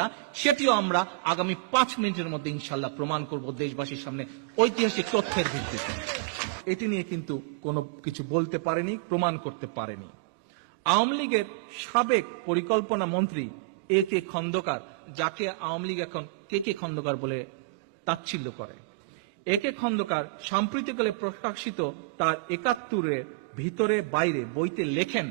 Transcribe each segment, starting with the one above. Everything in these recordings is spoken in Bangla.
না, সেটিও আমরা আগামী 5 মিনিটের মধ্যে ইনশাল্লাহ প্রমাণ করব দেশবাসীর সামনে ঐতিহাসিক তথ্যের ভিত্তিতে। এটি নিয়ে কিন্তু কোনো কিছু বলতে পারেনি, প্রমাণ করতে পারেনি। আওয়ামী লীগের সাবেক পরিকল্পনা মন্ত্রী এ কে খন্দকার, যাকে আওয়ামী লীগ এখন কে কে খন্দকার বলে তাচ্ছিল্য করে, এ কে খন্দকার সাম্প্রতিককালে প্রকাশিত তার ৭১-এর ভিতরে বাইরে বইতে লেখেন,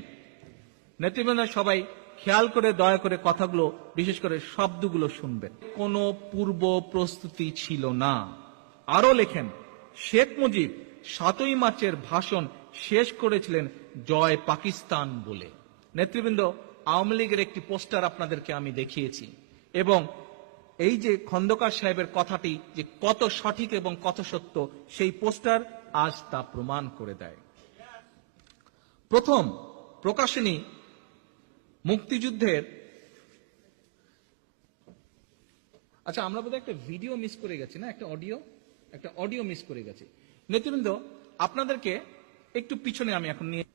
নেতৃবৃন্দ সবাই খেয়াল করে দয়া করে কথাগুলো, বিশেষ করে শব্দগুলো শুনবেন, কোনো পূর্ব প্রস্তুতি ছিল না। আরো লেখেন, শেখ মুজিব ৭ই মার্চের ভাষণ শেষ করেছিলেন জয় পাকিস্তান বলে। নেতৃবৃন্দ, আওয়ামী লীগের একটি পোস্টার আপনাদেরকে আমি দেখিয়েছি, এবং এই যে খন্দকার সাহেবের কথাটি যে কত সঠিক এবং কত সত্য, সেই পোস্টার আজ তা প্রমাণ করে দেয়। প্রথম প্রকাশনী মুক্তিযুদ্ধের, আচ্ছা আমরা বোধহয় একটা ভিডিও মিস করে গেছি না, একটা অডিও মিস করে গেছি। নেতৃবৃন্দ, আপনাদেরকে একটু পিছনে আমি এখন নিয়ে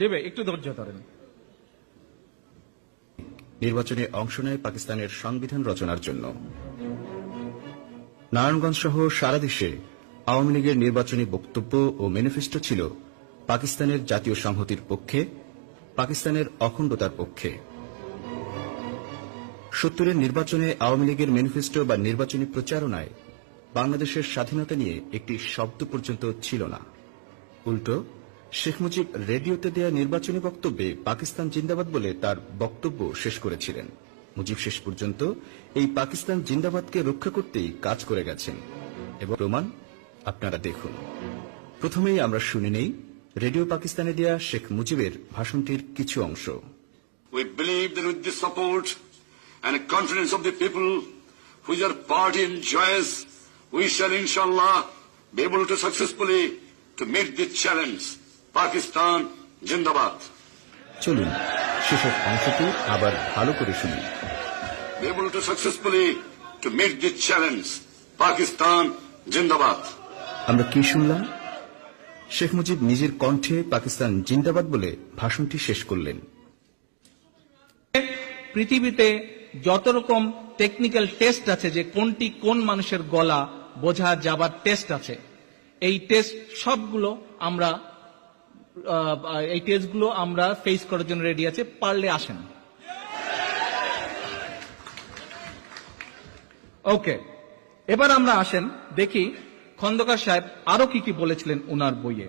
দেবে, একটু ধৈর্য ধরেন। নির্বাচনে অংশ নেয় পাকিস্তানের সংবিধান রচনার জন্য। নারায়ণগঞ্জ সহ সারা দেশে আওয়ামী লীগের নির্বাচনী বক্তব্য ও ম্যানিফেস্টো ছিল পাকিস্তানের জাতীয় সংহতির পক্ষে, পাকিস্তানের অখণ্ডতার পক্ষে। ৭০-এর নির্বাচনে আওয়ামী লীগের ম্যানিফেস্টো বা নির্বাচনী প্রচারণায় বাংলাদেশের স্বাধীনতা নিয়ে একটি শব্দ পর্যন্ত ছিল না। উল্টো শেখ মুজিব রেডিওতে দেয়া নির্বাচনী বক্তব্যে পাকিস্তান জিন্দাবাদ বলে তার বক্তব্য শেষ করেছিলেন। মুজিব শেষ পর্যন্ত এই পাকিস্তান জিন্দাবাদকে রক্ষা করতেই কাজ করে গেছেন, এবং প্রমাণ আপনারা দেখুন। প্রথমেই আমরা শুনে নেই রেডিও পাকিস্তানে দেয়া শেখ মুজিবের ভাষণটির কিছু অংশ। We believe that with the support and confidence of the people which our party enjoys, we shall inshallah be able to successfully to meet this challenge. Pakistan Jindabad. চলুন শেষের অংশটি আবার ভালো করে শুনি। Be able to successfully to meet this challenge. Pakistan Jindabad. আমরা কি শুনলাম? শেখ মুজিব নিজের কণ্ঠে পাকিস্তান জিন্দাবাদ বলে ভাষণটি শেষ করলেন। পৃথিবীতে যত রকম টেকনিক্যাল টেস্ট আছে, যে কোনটি কোন মানুষের গলা বোঝা যাবার টেস্ট আছে, এই টেস্টগুলো আমরা ফেস করার জন্য রেডি আছে। পারলে আসেন। ওকে, এবার আমরা আসেন দেখি খন্দকার সাহেব আরো কি কি বলেছিলেন ওনার বইয়ে।